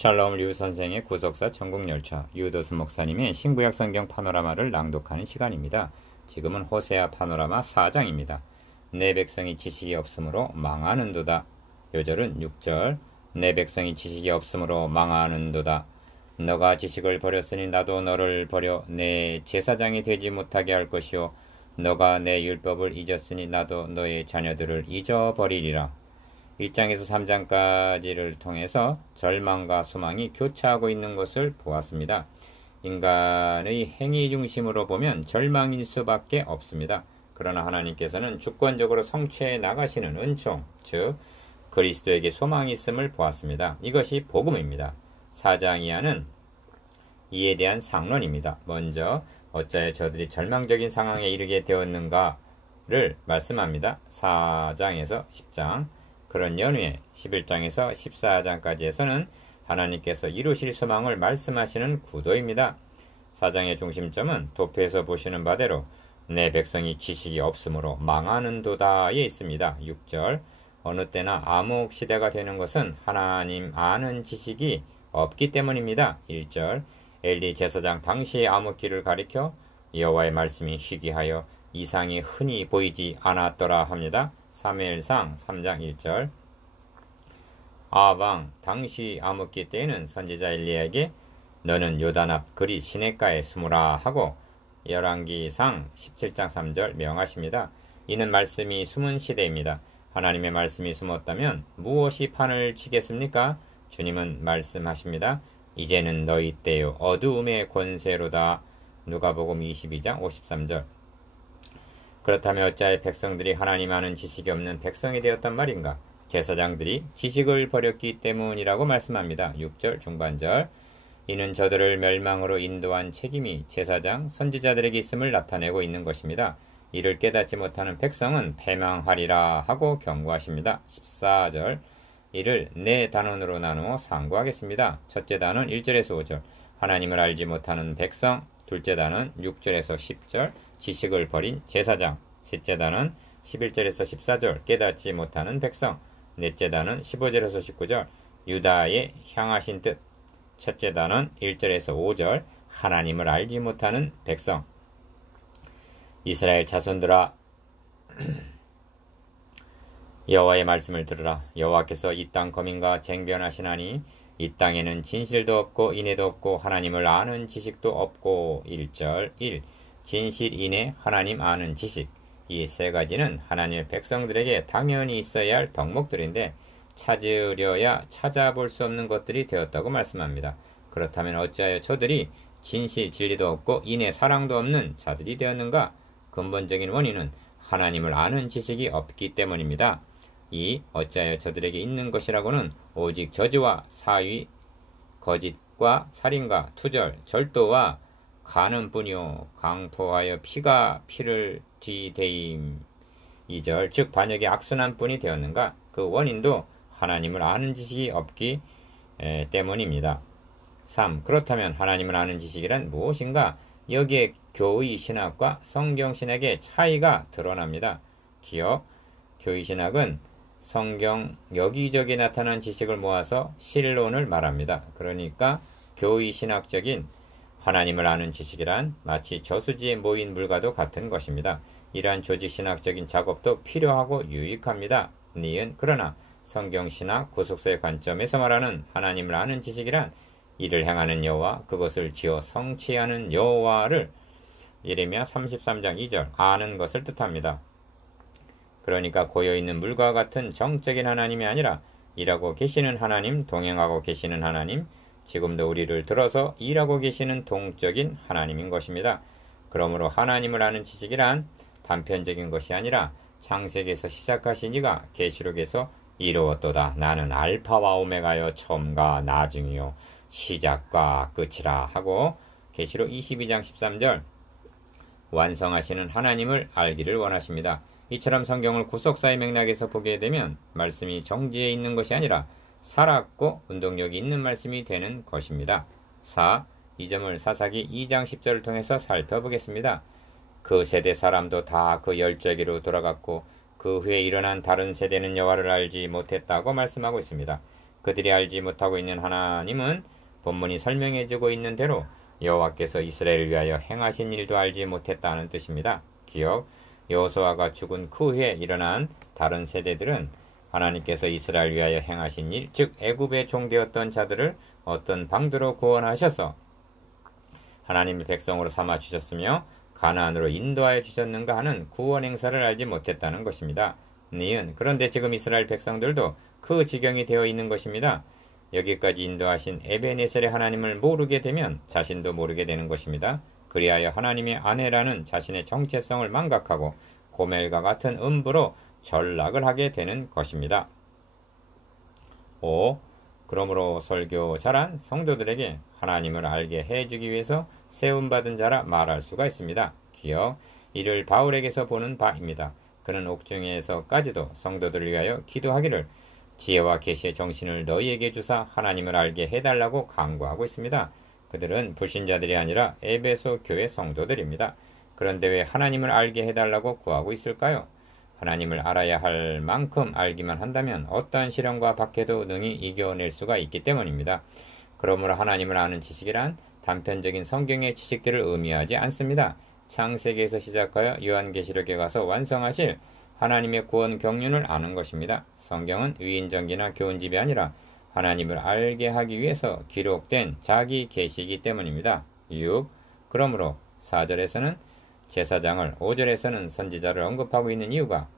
샬롬 류 선생의 구속사 천국열차 유도수 목사님의 신구약 성경 파노라마를 낭독하는 시간입니다. 지금은 호세아 파노라마 4장입니다. 내 백성이 지식이 없으므로 망하는도다. 요절은 6절. 내 백성이 지식이 없으므로 망하는도다. 너가 지식을 버렸으니 나도 너를 버려 내 제사장이 되지 못하게 할 것이요 너가 내 율법을 잊었으니 나도 너의 자녀들을 잊어버리리라. 1장에서 3장까지를 통해서 절망과 소망이 교차하고 있는 것을 보았습니다. 인간의 행위 중심으로 보면 절망일 수밖에 없습니다. 그러나 하나님께서는 주권적으로 성취해 나가시는 은총, 즉 그리스도에게 소망이 있음을 보았습니다. 이것이 복음입니다. 4장 이하는 이에 대한 상론입니다. 먼저 어찌하여 저들이 절망적인 상황에 이르게 되었는가를 말씀합니다. 4장에서 10장. 그런 연후에 11장에서 14장까지에서는 하나님께서 이루실 소망을 말씀하시는 구도입니다. 4장의 중심점은 도표에서 보시는 바대로 내 백성이 지식이 없으므로 망하는도다에 있습니다. 6절. 어느 때나 암흑 시대가 되는 것은 하나님 아는 지식이 없기 때문입니다. 1절. 엘리 제사장 당시의 암흑기를 가리켜 여호와의 말씀이 희귀하여 이상이 흔히 보이지 않았더라 합니다. 사무엘상 3장 1절. 아방 당시 암흑기 때에는 선지자 엘리야에게 너는 요단 앞 그리 시냇가에 숨으라 하고 열왕기상 17장 3절 명하십니다. 이는 말씀이 숨은 시대입니다. 하나님의 말씀이 숨었다면 무엇이 판을 치겠습니까? 주님은 말씀하십니다. 이제는 너희 때요 어두움의 권세로다. 누가복음 22장 53절. 그렇다면 어찌하여 백성들이 하나님 아는 지식이 없는 백성이 되었단 말인가? 제사장들이 지식을 버렸기 때문이라고 말씀합니다. 6절 중반절. 이는 저들을 멸망으로 인도한 책임이 제사장, 선지자들에게 있음을 나타내고 있는 것입니다. 이를 깨닫지 못하는 백성은 패망하리라 하고 경고하십니다. 14절. 이를 네 단원으로 나누어 상고하겠습니다. 첫째 단원 1절에서 5절. 하나님을 알지 못하는 백성. 둘째 단원 6절에서 10절. 지식을 버린 제사장. 셋째 단은 11절에서 14절 깨닫지 못하는 백성. 넷째 단은 15절에서 19절 유다에 향하신 뜻. 첫째 단은 1절에서 5절 하나님을 알지 못하는 백성. 이스라엘 자손들아 여호와의 말씀을 들으라. 여호와께서 이 땅 거민과 쟁변하시나니 이 땅에는 진실도 없고 인애도 없고 하나님을 아는 지식도 없고. 1절 1. 진실, 인애, 하나님 아는 지식. 이 세 가지는 하나님의 백성들에게 당연히 있어야 할 덕목들인데 찾으려야 찾아볼 수 없는 것들이 되었다고 말씀합니다. 그렇다면 어찌하여 저들이 진실, 진리도 없고 인애, 사랑도 없는 자들이 되었는가? 근본적인 원인은 하나님을 아는 지식이 없기 때문입니다. 이 어찌하여 저들에게 있는 것이라고는 오직 저주와 사위, 거짓과 살인과 투절, 절도와 가는뿐이요 강포하여 피가 피를 뒤대임. 2절. 즉 반역의 악순환뿐이 되었는가? 그 원인도 하나님을 아는 지식이 없기 때문입니다. 3. 그렇다면 하나님을 아는 지식이란 무엇인가? 여기에 교의 신학과 성경 신학의 차이가 드러납니다. 기억. 교의 신학은 성경 여기저기 나타난 지식을 모아서 실론을 말합니다. 그러니까 교의 신학적인 하나님을 아는 지식이란 마치 저수지에 모인 물과도 같은 것입니다. 이러한 조직신학적인 작업도 필요하고 유익합니다. 니은 그러나 성경신학 구속사의 관점에서 말하는 하나님을 아는 지식이란 이를 행하는 여호와 그것을 지어 성취하는 여호와를 예레미야 33장 2절 아는 것을 뜻합니다. 그러니까 고여있는 물과 같은 정적인 하나님이 아니라 일하고 계시는 하나님, 동행하고 계시는 하나님, 지금도 우리를 들어서 일하고 계시는 동적인 하나님인 것입니다. 그러므로 하나님을 아는 지식이란 단편적인 것이 아니라 창세기에서 시작하신 이가 계시록에서 이루었도다. 나는 알파와 오메가여 처음과 나중이요 시작과 끝이라 하고 계시록 22장 13절 완성하시는 하나님을 알기를 원하십니다. 이처럼 성경을 구속사의 맥락에서 보게 되면 말씀이 정지해 있는 것이 아니라 살았고 운동력이 있는 말씀이 되는 것입니다. 4. 이 점을 사사기 2장 10절을 통해서 살펴보겠습니다. 그 세대 사람도 다 그 열조에게로 돌아갔고 그 후에 일어난 다른 세대는 여호와를 알지 못했다고 말씀하고 있습니다. 그들이 알지 못하고 있는 하나님은 본문이 설명해주고 있는 대로 여호와께서 이스라엘을 위하여 행하신 일도 알지 못했다는 뜻입니다. 기억, 여호수아가 죽은 그 후에 일어난 다른 세대들은 하나님께서 이스라엘 위하여 행하신 일, 즉 애굽의 종되었던 자들을 어떤 방도로 구원하셔서 하나님의 백성으로 삼아 주셨으며 가나안으로 인도하여 주셨는가 하는 구원 행사를 알지 못했다는 것입니다. 니은 그런데 지금 이스라엘 백성들도 그 지경이 되어 있는 것입니다. 여기까지 인도하신 에베네셀의 하나님을 모르게 되면 자신도 모르게 되는 것입니다. 그리하여 하나님의 아내라는 자신의 정체성을 망각하고 고멜과 같은 음부로 전락을 하게 되는 것입니다. 5. 그러므로 설교 잘한 성도들에게 하나님을 알게 해주기 위해서 세움받은 자라 말할 수가 있습니다. 기억, 이를 바울에게서 보는 바입니다. 그는 옥중에서까지도 성도들을 위하여 기도하기를 지혜와 계시의 정신을 너희에게 주사 하나님을 알게 해달라고 강구하고 있습니다. 그들은 불신자들이 아니라 에베소 교회 성도들입니다. 그런데 왜 하나님을 알게 해달라고 구하고 있을까요? 하나님을 알아야 할 만큼 알기만 한다면 어떠한 시련과 박해도 능히 이겨낼 수가 있기 때문입니다. 그러므로 하나님을 아는 지식이란 단편적인 성경의 지식들을 의미하지 않습니다. 창세기에서 시작하여 요한계시록에 가서 완성하실 하나님의 구원 경륜을 아는 것입니다. 성경은 위인전기나 교훈집이 아니라 하나님을 알게 하기 위해서 기록된 자기 계시이기 때문입니다. 6. 그러므로 4절에서는 제사장을 5절에서는 선지자를 언급하고 있는 이유가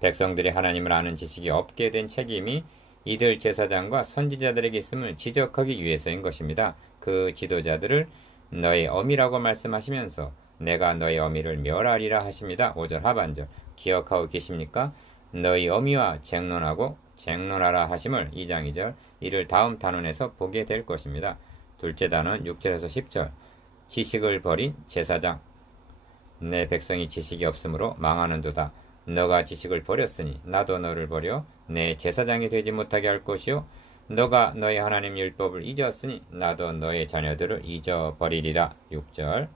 백성들이 하나님을 아는 지식이 없게 된 책임이 이들 제사장과 선지자들에게 있음을 지적하기 위해서인 것입니다. 그 지도자들을 너의 어미라고 말씀하시면서 내가 너의 어미를 멸하리라 하십니다. 5절 하반절 기억하고 계십니까? 너희 어미와 쟁론하라 하심을 2장 2절 이를 다음 단원에서 보게 될 것입니다. 둘째 단원 6절에서 10절 지식을 버린 제사장 내 백성이 지식이 없으므로 망하는도다. 너가 지식을 버렸으니 나도 너를 버려 내 제사장이 되지 못하게 할 것이요 너가 너의 하나님 율법을 잊었으니 나도 너의 자녀들을 잊어버리리라. 6절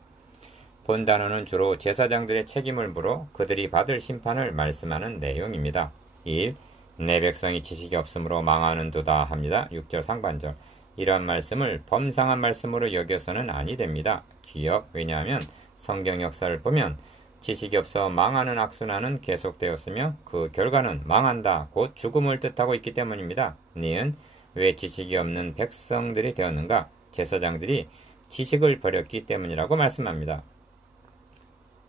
본 단어는 주로 제사장들의 책임을 물어 그들이 받을 심판을 말씀하는 내용입니다. 1. 내 백성이 지식이 없으므로 망하는도다 합니다. 6절 상반절 이런 말씀을 범상한 말씀으로 여겨서는 아니 됩니다. 기억, 왜냐하면 성경 역사를 보면 지식이 없어 망하는 악순환은 계속되었으며 그 결과는 망한다, 곧 죽음을 뜻하고 있기 때문입니다. 니은 왜 지식이 없는 백성들이 되었는가? 제사장들이 지식을 버렸기 때문이라고 말씀합니다.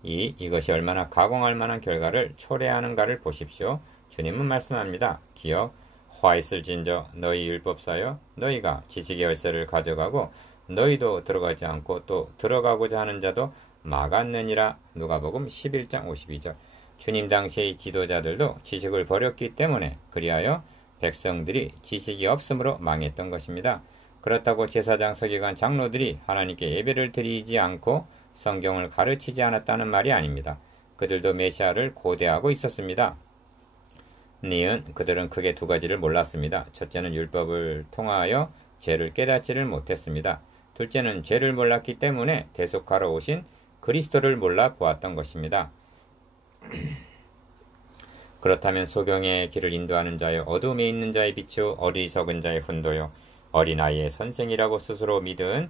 이것이 얼마나 가공할 만한 결과를 초래하는가를 보십시오. 주님은 말씀합니다. 기억, 화 있을진저 너희 율법사여 너희가 지식의 열쇠를 가져가고 너희도 들어가지 않고 또 들어가고자 하는 자도 막았느니라. 누가복음 11장 52절 주님 당시의 지도자들도 지식을 버렸기 때문에 그리하여 백성들이 지식이 없으므로 망했던 것입니다. 그렇다고 제사장, 서기관, 장로들이 하나님께 예배를 드리지 않고 성경을 가르치지 않았다는 말이 아닙니다. 그들도 메시아를 고대하고 있었습니다. 니은 그들은 크게 두 가지를 몰랐습니다. 첫째는 율법을 통하여 죄를 깨닫지를 못했습니다. 둘째는 죄를 몰랐기 때문에 대속하러 오신 그리스도를 몰라 보았던 것입니다. 그렇다면 소경의 길을 인도하는 자여 어둠에 있는 자의 빛이요 어리석은 자의 훈도요 어린아이의 선생이라고 스스로 믿은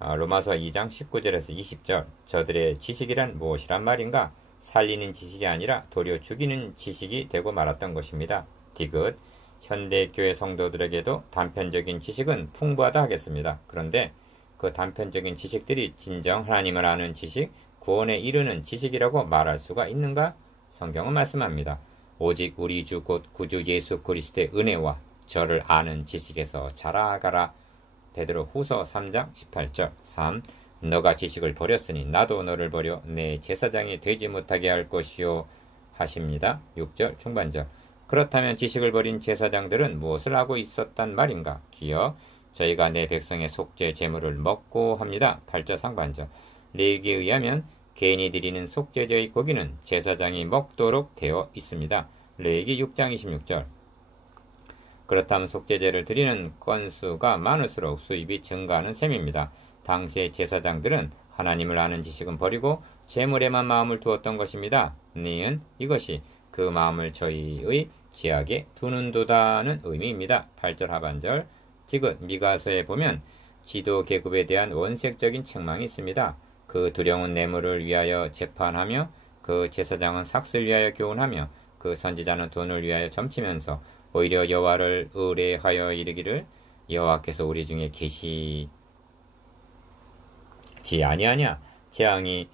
로마서 2장 19절에서 20절 저들의 지식이란 무엇이란 말인가? 살리는 지식이 아니라 도리어 죽이는 지식이 되고 말았던 것입니다. 디귿 현대교회 성도들에게도 단편적인 지식은 풍부하다 하겠습니다. 그런데 그 단편적인 지식들이 진정 하나님을 아는 지식, 구원에 이르는 지식이라고 말할 수가 있는가? 성경은 말씀합니다. 오직 우리 주 곧 구주 예수 그리스도의 은혜와 저를 아는 지식에서 자라가라. 베드로후서 3장 18절 3. 너가 지식을 버렸으니 나도 너를 버려 내 제사장이 되지 못하게 할 것이요 하십니다. 6절 중반절 그렇다면 지식을 버린 제사장들은 무엇을 하고 있었단 말인가? 기억 저희가 내 백성의 속죄 제물을 먹고 합니다. 8절 상반절 레위기에 의하면 개인이 드리는 속죄제의 고기는 제사장이 먹도록 되어 있습니다. 레위기 6장 26절 그렇다면 속죄제를 드리는 건수가 많을수록 수입이 증가하는 셈입니다. 당시의 제사장들은 하나님을 아는 지식은 버리고 제물에만 마음을 두었던 것입니다. 니은 이것이 그 마음을 저희의 지하게 두는도다는 의미입니다. 8절 하반절. 지금 미가서에 보면 지도 계급에 대한 원색적인 책망이 있습니다. 그 두려운 뇌물을 위하여 재판하며 그 제사장은 삭슬 위하여 교훈하며 그 선지자는 돈을 위하여 점치면서 오히려 여호와를 의뢰하여 이르기를 여호와께서 우리 중에 계시지 아니하냐 재앙이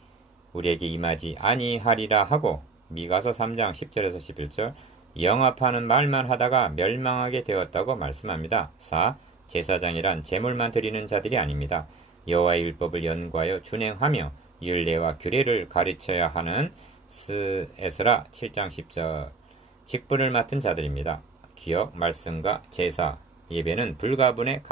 우리에게 임하지 아니하리라 하고 미가서 3장 10절에서 11절 영합하는 말만 하다가 멸망하게 되었다고 말씀합니다. 4. 제사장이란 제물만 드리는 자들이 아닙니다. 여호와의 율법을 연구하여 준행하며 율례와 규례를 가르쳐야 하는 에스라 7장 10절 직분을 맡은 자들입니다. 기억, 말씀과 제사, 예배는 불가분의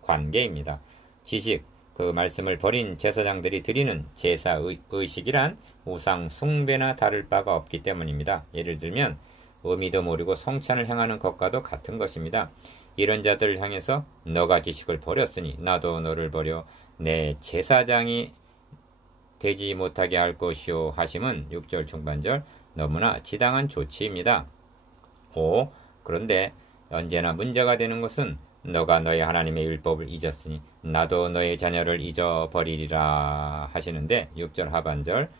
관계입니다. 지식, 그 말씀을 버린 제사장들이 드리는 제사 의식이란 우상 숭배나 다를 바가 없기 때문입니다. 예를 들면 의미도 모르고 성찬을 행하는 것과도 같은 것입니다. 이런 자들을 향해서 너가 지식을 버렸으니 나도 너를 버려 내 제사장이 되지 못하게 할 것이요 하심은 6절 중반절 너무나 지당한 조치입니다. 5. 그런데 언제나 문제가 되는 것은 너가 너의 하나님의 율법을 잊었으니 나도 너의 자녀를 잊어버리리라 하시는데 6절 하반절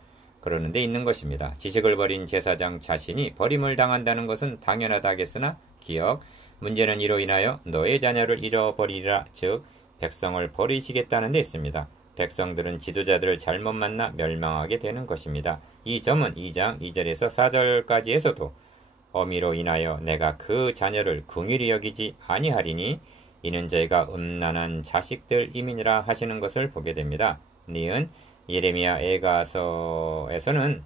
그러는 데 있는 것입니다. 지식을 버린 제사장 자신이 버림을 당한다는 것은 당연하다겠으나 기억 문제는 이로 인하여 너의 자녀를 잃어버리리라 즉 백성을 버리시겠다는 데 있습니다. 백성들은 지도자들을 잘못 만나 멸망하게 되는 것입니다. 이 점은 2장 2절에서 4절까지에서도 어미로 인하여 내가 그 자녀를 긍휼히 여기지 아니하리니 이는 저희가 음란한 자식들임이니라 하시는 것을 보게 됩니다. 니은 예레미야 애가서에서는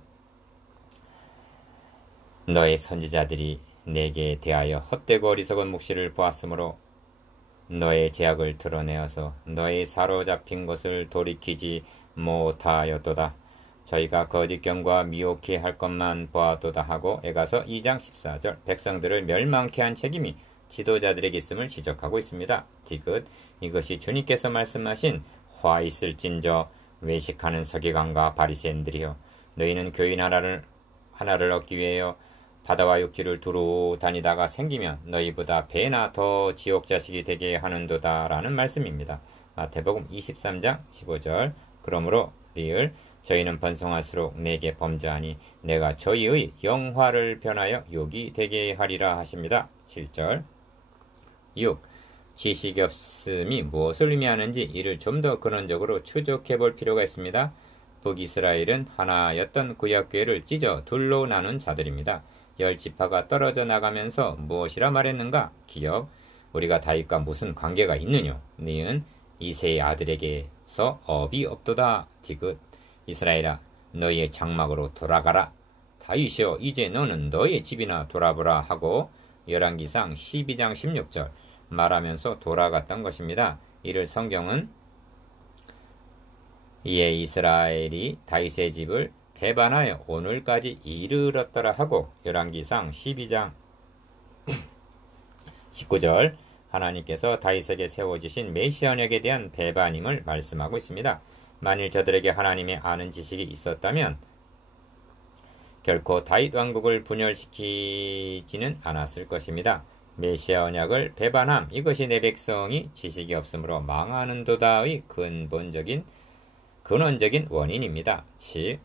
너의 선지자들이 내게 대하여 헛되고 어리석은 묵시를 보았으므로 너의 죄악을 드러내어서 너의 사로잡힌 것을 돌이키지 못하였도다. 저희가 거짓경과 미혹해 할 것만 보았도다 하고 애가서 2장 14절 백성들을 멸망케 한 책임이 지도자들에게 있음을 지적하고 있습니다. 디귿 이것이 주님께서 말씀하신 화 있을진저 외식하는 서기관과 바리새인들이여 너희는 교인 하나를 얻기 위하여 바다와 육지를 두루 다니다가 생기면 너희보다 배나 더 지옥 자식이 되게 하는도다 라는 말씀입니다. 마태복음 23장 15절 그러므로 리을 저희는 번성할수록 내게 범죄하니 내가 저희의 영화를 변하여 욕이 되게 하리라 하십니다. 7절 6. 지식이 없음이 무엇을 의미하는지 이를 좀 더 근원적으로 추적해 볼 필요가 있습니다. 북이스라엘은 하나였던 구약교회를 찢어 둘로 나눈 자들입니다. 10지파가 떨어져 나가면서 무엇이라 말했는가? 기억 우리가 다윗과 무슨 관계가 있느냐? 니은 이새의 아들에게서 업이 없도다. 디귿 이스라엘아 너희의 장막으로 돌아가라. 다윗이여 이제 너는 너의 집이나 돌아보라 하고 열왕기상 12장 16절 말하면서 돌아갔던 것입니다. 이를 성경은 이에 이스라엘이 다윗의 집을 배반하여 오늘까지 이르렀더라 하고 열왕기상 12장 19절 하나님께서 다윗에게 세워주신 메시아 언약에 대한 배반임을 말씀하고 있습니다. 만일 저들에게 하나님의 아는 지식이 있었다면 결코 다윗 왕국을 분열시키지는 않았을 것입니다. 메시아 언약을 배반함 이것이 내 백성이 지식이 없으므로 망하는도다의 근원적인 원인입니다. 즉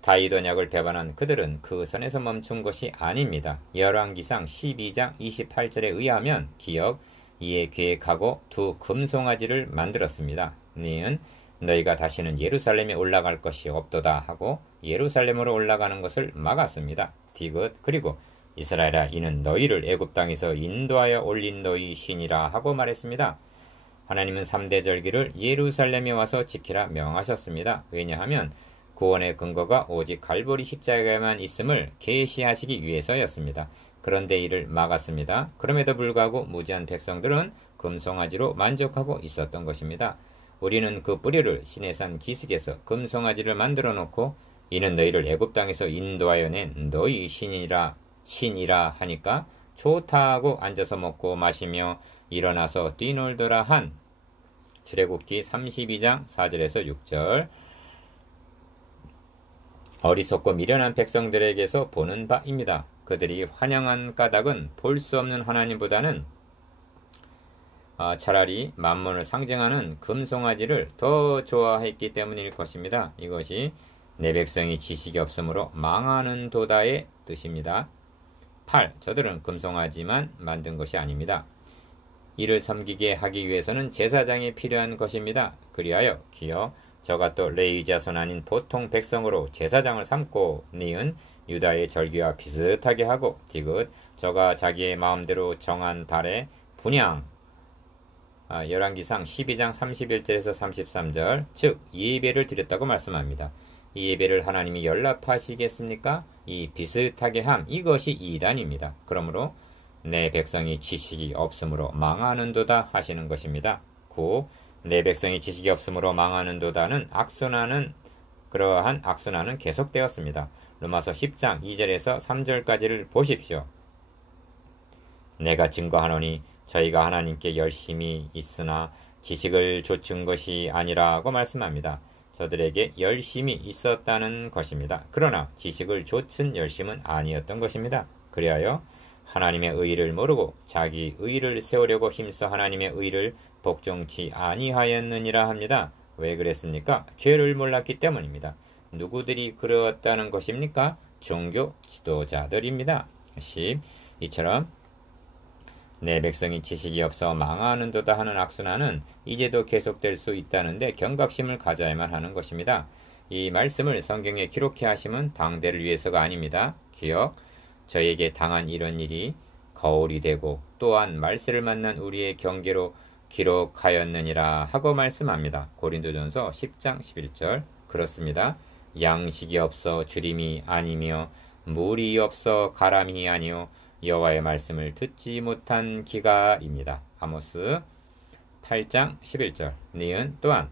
다윗 언약을 배반한 그들은 그 선에서 멈춘 것이 아닙니다. 열왕기상 12장 28절에 의하면 기억 이에 계획하고 두 금송아지를 만들었습니다. 니은 너희가 다시는 예루살렘에 올라갈 것이 없도다 하고 예루살렘으로 올라가는 것을 막았습니다. 디귿 그리고 이스라엘아 이는 너희를 애굽 땅에서 인도하여 올린 너희 신이라 하고 말했습니다. 하나님은 3대 절기를 예루살렘에 와서 지키라 명하셨습니다. 왜냐하면 구원의 근거가 오직 갈보리 십자가에만 있음을 계시하시기 위해서였습니다. 그런데 이를 막았습니다. 그럼에도 불구하고 무지한 백성들은 금송아지로 만족하고 있었던 것입니다. 우리는 그 뿌리를 시내산 기슭에서 금송아지를 만들어 놓고 이는 너희를 애굽 땅에서 인도하여 낸 너희 신이라 하니까 좋다고 앉아서 먹고 마시며 일어나서 뛰놀더라 한 출애굽기 32장 4절에서 6절 어리석고 미련한 백성들에게서 보는 바입니다. 그들이 환영한 까닭은 볼 수 없는 하나님보다는 차라리 만몬을 상징하는 금송아지를 더 좋아했기 때문일 것입니다. 이것이 내 백성이 지식이 없으므로 망하는 도다의 뜻입니다. 8. 저들은 금송아지만 만든 것이 아닙니다. 이를 섬기게 하기 위해서는 제사장이 필요한 것입니다. 그리하여 기어 저가 또 레위 자손 아닌 보통 백성으로 제사장을 삼고 니은 유다의 절기와 비슷하게 하고 디귿 저가 자기의 마음대로 정한 달에 분향 열왕기상 12장 31절에서 33절 즉 예배를 드렸다고 말씀합니다. 이 예배를 하나님이 연락하시겠습니까? 이 비슷하게 함 이것이 이단입니다. 그러므로 내 백성이 지식이 없으므로 망하는도다 하시는 것입니다. 9. 내 백성이 지식이 없으므로 망하는도다는 그러한 악순환은 계속되었습니다. 로마서 10장 2절에서 3절까지를 보십시오. 내가 증거하노니 저희가 하나님께 열심히 있으나 지식을 좇은 것이 아니라고 말씀합니다. 저들에게 열심히 있었다는 것입니다. 그러나 지식을 좇은 열심은 아니었던 것입니다. 그리하여 하나님의 의를 모르고 자기 의를 세우려고 힘써 하나님의 의를 복종치 아니하였느니라 합니다. 왜 그랬습니까? 죄를 몰랐기 때문입니다. 누구들이 그러었다는 것입니까? 종교 지도자들입니다. 10. 이처럼 내 백성이 지식이 없어 망하는도다 하는 악순환은 이제도 계속될 수 있다는데 경각심을 가져야만 하는 것입니다. 이 말씀을 성경에 기록해 하심은 당대를 위해서가 아닙니다. 기억, 저에게 당한 이런 일이 거울이 되고 또한 말세를 만난 우리의 경계로 기록하였느니라 하고 말씀합니다. 고린도전서 10장 11절 그렇습니다. 양식이 없어 주림이 아니며 물이 없어 가람이 아니요 여호와의 말씀을 듣지 못한 기가입니다. 아모스 8장 11절 니은 또한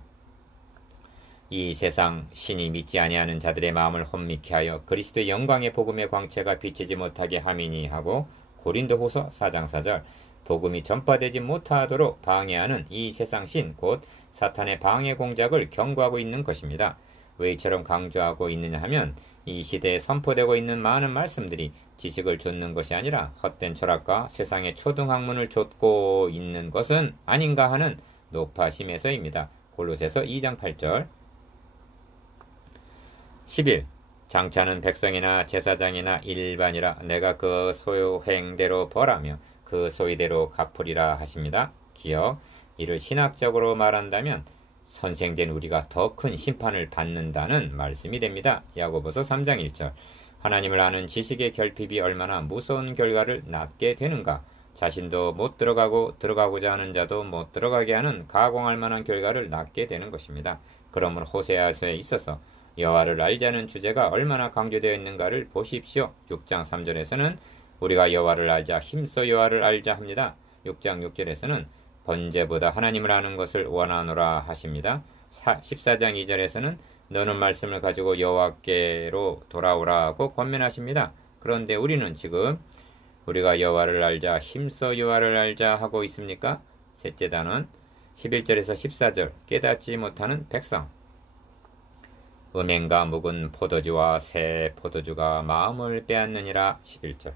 이 세상 신이 믿지 아니하는 자들의 마음을 혼미케 하여 그리스도의 영광의 복음의 광채가 비치지 못하게 함이니 하고 고린도후서 4장 4절 복음이 전파되지 못하도록 방해하는 이 세상 신 곧 사탄의 방해 공작을 경고하고 있는 것입니다. 왜 이처럼 강조하고 있느냐 하면 이 시대에 선포되고 있는 많은 말씀들이 지식을 좇는 것이 아니라 헛된 철학과 세상의 초등학문을 좇고 있는 것은 아닌가 하는 높아심에서입니다. 골로새서 2장 8절 11. 장차는 백성이나 제사장이나 일반이라 내가 그 소행대로 벌하며 그 소위대로 갚으리라 하십니다. 기억, 이를 신학적으로 말한다면 선생된 우리가 더 큰 심판을 받는다는 말씀이 됩니다. 야고보서 3장 1절 하나님을 아는 지식의 결핍이 얼마나 무서운 결과를 낳게 되는가. 자신도 못 들어가고 들어가고자 하는 자도 못 들어가게 하는 가공할 만한 결과를 낳게 되는 것입니다. 그러므로 호세아서에 있어서 여호와를 알자는 주제가 얼마나 강조되어 있는가를 보십시오. 6장 3절에서는 우리가 여호와를 알자 힘써 여호와를 알자 합니다. 6장 6절에서는 번제보다 하나님을 아는 것을 원하노라 하십니다. 14장 2절에서는 너는 말씀을 가지고 여호와께로 돌아오라고 권면하십니다. 그런데 우리는 지금 우리가 여호와를 알자 힘써 여호와를 알자 하고 있습니까? 셋째 단원 11절에서 14절 깨닫지 못하는 백성 음행과 묵은 포도주와 새 포도주가 마음을 빼앗느니라 11절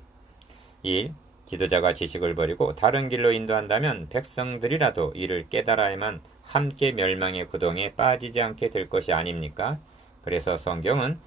1. 지도자가 지식을 버리고 다른 길로 인도한다면 백성들이라도 이를 깨달아야만 함께 멸망의 구덩이에 빠지지 않게 될 것이 아닙니까? 그래서 성경은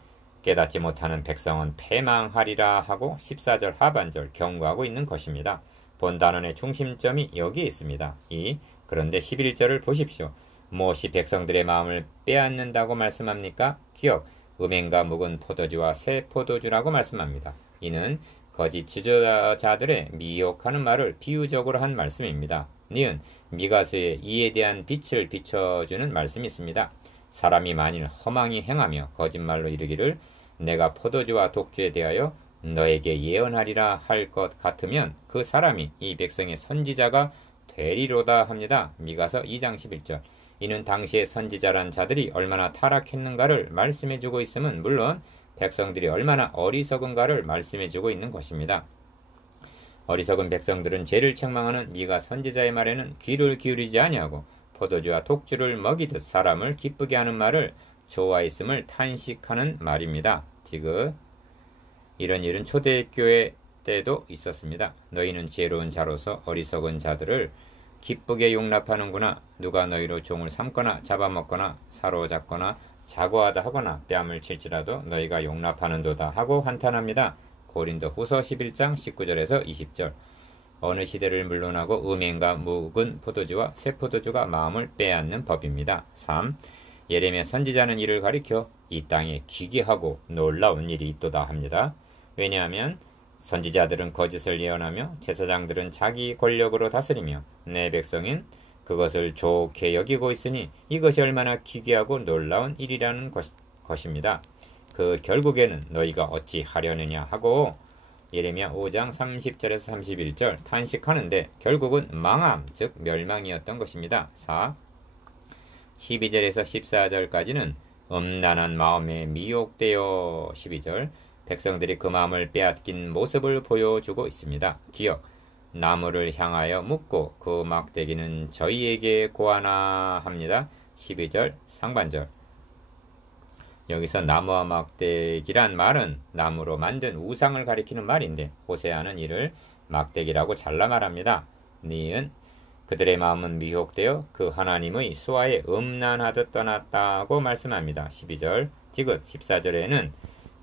깨닫지 못하는 백성은 패망하리라 하고 14절 하반절 경고하고 있는 것입니다. 본 단원의 중심점이 여기에 있습니다. 2. 그런데 11절을 보십시오. 무엇이 백성들의 마음을 빼앗는다고 말씀합니까? 기억, 음행과 묵은 포도주와 새 포도주라고 말씀합니다. 이는 거짓 지도자들의 미혹하는 말을 비유적으로 한 말씀입니다. 니은 미가서에 이에 대한 빛을 비춰주는 말씀이 있습니다. 사람이 만일 허망히 행하며 거짓말로 이르기를 내가 포도주와 독주에 대하여 너에게 예언하리라 할 것 같으면 그 사람이 이 백성의 선지자가 되리로다 합니다. 미가서 2장 11절 이는 당시의 선지자란 자들이 얼마나 타락했는가를 말씀해주고 있음은 물론 백성들이 얼마나 어리석은가를 말씀해주고 있는 것입니다. 어리석은 백성들은 죄를 책망하는 미가 선지자의 말에는 귀를 기울이지 아니하고 포도주와 독주를 먹이듯 사람을 기쁘게 하는 말을 좋아했음을 탄식하는 말입니다. 지금 이런 일은 초대교회 때도 있었습니다. 너희는 지혜로운 자로서 어리석은 자들을 기쁘게 용납하는구나. 누가 너희로 종을 삼거나 잡아먹거나 사로잡거나 자고하다 하거나 뺨을 칠지라도 너희가 용납하는도다 하고 한탄합니다. 고린도 후서 11장 19절에서 20절. 어느 시대를 물론하고 음행과 묵은 포도주와 새 포도주가 마음을 빼앗는 법입니다. 3. 예레미야 선지자는 이를 가리켜 이 땅에 기괴하고 놀라운 일이 있도다 합니다. 왜냐하면 선지자들은 거짓을 예언하며 제사장들은 자기 권력으로 다스리며 내 백성인 그것을 좋게 여기고 있으니 이것이 얼마나 기괴하고 놀라운 일이라는 것입니다. 그 결국에는 너희가 어찌 하려느냐 하고 예레미야 5장 30절에서 31절 탄식하는데 결국은 망함 즉 멸망이었던 것입니다. 4. 12절에서 14절까지는 음란한 마음에 미혹되어 12절 백성들이 그 마음을 빼앗긴 모습을 보여주고 있습니다. 기억 나무를 향하여 묻고 그 막대기는 저희에게 고하나 합니다. 12절 상반절. 여기서 나무와 막대기란 말은 나무로 만든 우상을 가리키는 말인데 호세아는 이를 막대기라고 잘라 말합니다. 니은 그들의 마음은 미혹되어 그 하나님의 수하에 음란하듯 떠났다고 말씀합니다. 12절 지긋 14절에는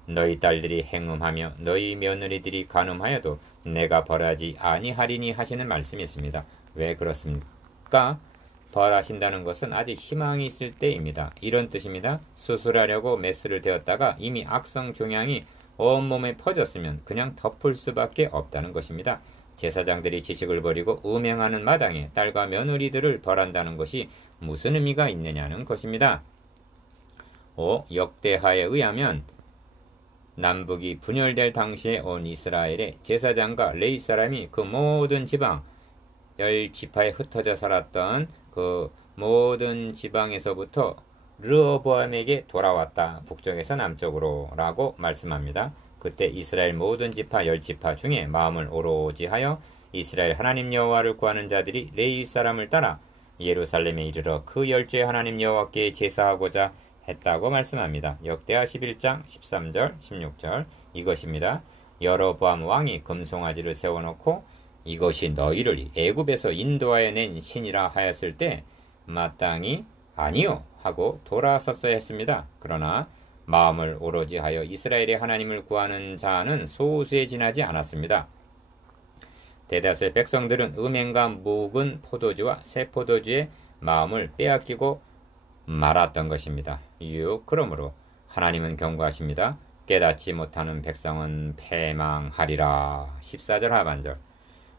너희 딸들이 행음하며 너희 며느리들이 간음하여도 내가 벌하지 아니하리니 하시는 말씀이 있습니다. 왜 그렇습니까? 벌하신다는 것은 아직 희망이 있을 때입니다. 이런 뜻입니다. 수술하려고 메스를 대었다가 이미 악성 종양이 온몸에 퍼졌으면 그냥 덮을 수밖에 없다는 것입니다. 제사장들이 지식을 버리고 음행하는 마당에 딸과 며느리들을 벌한다는 것이 무슨 의미가 있느냐는 것입니다. 5. 역대하에 의하면 남북이 분열될 당시에 온 이스라엘의 제사장과 레위 사람이 그 모든 지방 10지파에 흩어져 살았던 그 모든 지방에서부터 르호보암에게 돌아왔다. 북쪽에서 남쪽으로 라고 말씀합니다. 그때 이스라엘 모든 지파 10지파 중에 마음을 오로지 하여 이스라엘 하나님 여호와를 구하는 자들이 레위 사람을 따라 예루살렘에 이르러 그 열조의 하나님 여호와께 제사하고자 했다고 말씀합니다. 역대하 11장 13절 16절 이것입니다. 여로보암 왕이 금송아지를 세워놓고 이것이 너희를 애굽에서 인도하여 낸 신이라 하였을 때 마땅히 아니요 하고 돌아섰어야 했습니다. 그러나 마음을 오로지 하여 이스라엘의 하나님을 구하는 자는 소수에 지나지 않았습니다. 대다수의 백성들은 음행과 묵은 포도주와 새 포도주의 마음을 빼앗기고 말았던 것입니다. 그러므로 하나님은 경고하십니다. 깨닫지 못하는 백성은 패망하리라. 14절 하반절.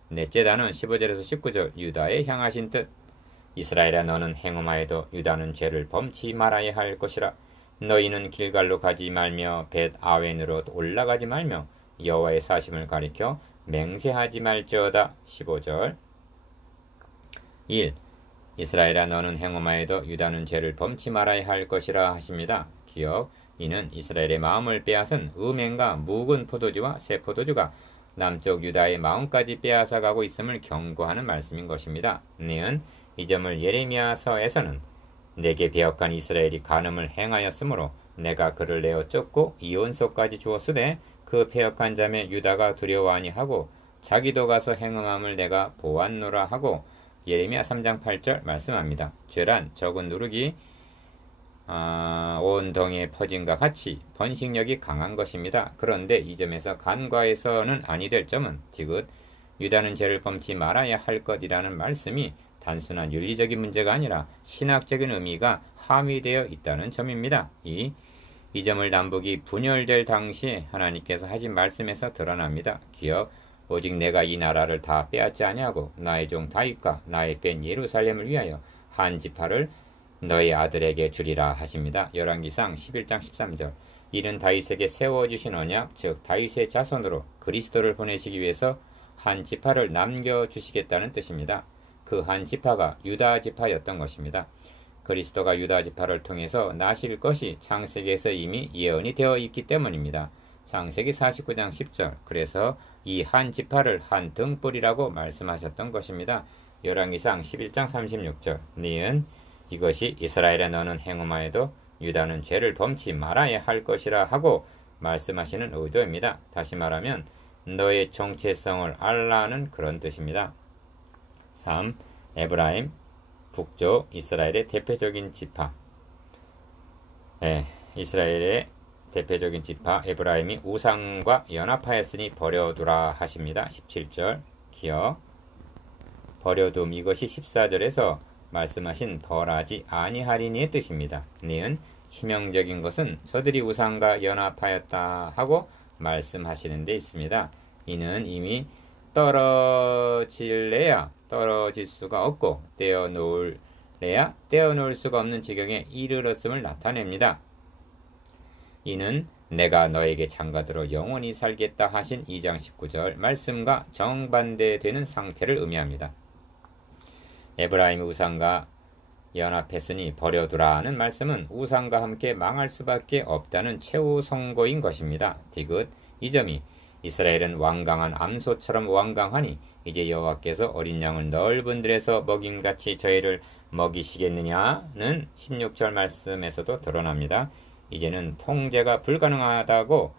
넷째 단은 15절에서 19절 유다에 향하신 뜻. 이스라엘아 너는 행음하여도 유다는 죄를 범치 말아야 할 것이라. 너희는 길갈로 가지 말며 벳 아웬으로 올라가지 말며 여호와의 사심을 가리켜 맹세하지 말지어다. 15절 1. 이스라엘아 너는 행음하여도 유다는 죄를 범치 말아야 할 것이라 하십니다. 기억 이는 이스라엘의 마음을 빼앗은 음행과 묵은 포도주와 새 포도주가 남쪽 유다의 마음까지 빼앗아가고 있음을 경고하는 말씀인 것입니다. 니은 이 점을 예레미야서에서는 내게 배역한 이스라엘이 간음을 행하였으므로 내가 그를 내어 쫓고 이혼소까지 주었으되 그 패역한 자매 유다가 두려워하니 하고 자기도 가서 행음함을 내가 보았노라 하고 예레미야 3장 8절 말씀합니다. 죄란 적은 누룩이 온 동에 퍼진과 같이 번식력이 강한 것입니다. 그런데 이 점에서 간과해서는 아니 될 점은 지긋 유다는 죄를 범치 말아야 할 것이라는 말씀이 단순한 윤리적인 문제가 아니라 신학적인 의미가 함유되어 있다는 점입니다. 이 점을 남북이 분열될 당시에 하나님께서 하신 말씀에서 드러납니다. 기억 오직 내가 이 나라를 다 빼앗지 아니하고 나의 종 다윗과 나의 뺀 예루살렘을 위하여 한 지파를 너희 아들에게 주리라 하십니다. 열왕기상 11장 13절. 이는 다윗에게 세워주신 언약 즉 다윗의 자손으로 그리스도를 보내시기 위해서 한 지파를 남겨주시겠다는 뜻입니다. 그 한 지파가 유다 지파였던 것입니다. 그리스도가 유다 지파를 통해서 나실 것이 창세기에서 이미 예언이 되어 있기 때문입니다. 창세기 49장 10절. 그래서 이 한 지파를 한 등불이라고 말씀하셨던 것입니다. 열왕기상 11장 36절. 니은 이것이 이스라엘에 너는 행음하여도 유다는 죄를 범치 말아야 할 것이라 하고 말씀하시는 의도입니다. 다시 말하면 너의 정체성을 알라는 그런 뜻입니다. 3. 에브라임, 북쪽 이스라엘의 대표적인 지파. 이스라엘의 대표적인 지파 에브라임이 우상과 연합하였으니 버려두라 하십니다. 17절 기억. 버려둠, 이것이 14절에서 말씀하신 벌하지 아니하리니의 뜻입니다. 니은 치명적인 것은 저들이 우상과 연합하였다 하고 말씀하시는 데 있습니다. 이는 이미 떨어질래야 떨어질 수가 없고 떼어놓을래야 떼어놓을 수가 없는 지경에 이르렀음을 나타냅니다. 이는 내가 너에게 장가들어 영원히 살겠다 하신 2장 19절 말씀과 정반대되는 상태를 의미합니다. 에브라임이 우상과 연합했으니 버려두라는 말씀은 우상과 함께 망할 수밖에 없다는 최후 선고인 것입니다. 디귿, 이 점이 이스라엘은 완강한 암소처럼 완강하니 이제 여호와께서 어린 양을 넓은 들에서 먹임같이 저희를 먹이시겠느냐는 16절 말씀에서도 드러납니다. 이제는 통제가 불가능하고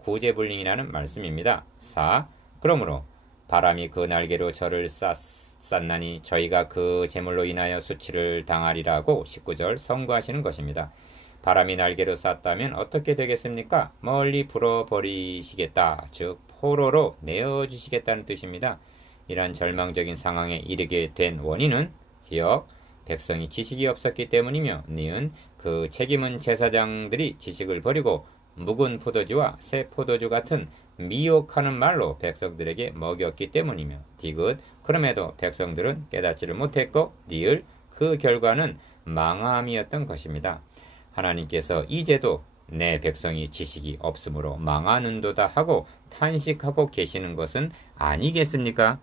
구제불능이라는 말씀입니다. 4. 그러므로 바람이 그 날개로 저를 쌌나니 저희가 그 제물로 인하여 수치를 당하리라고 19절 선고하시는 것입니다. 바람이 날개로 쌌다면 어떻게 되겠습니까? 멀리 불어버리시겠다, 즉 포로로 내어주시겠다는 뜻입니다. 이러한 절망적인 상황에 이르게 된 원인은 기억, 백성이 지식이 없었기 때문이며 니은 그 책임은 제사장들이 지식을 버리고 묵은 포도주와 새 포도주 같은 미혹하는 말로 백성들에게 먹였기 때문이며 디귿, 그럼에도 백성들은 깨닫지를 못했고 니을 그 결과는 망함이었던 것입니다. 하나님께서 이제도 내 백성이 지식이 없으므로 망하는도다 하고 탄식하고 계시는 것은 아니겠습니까?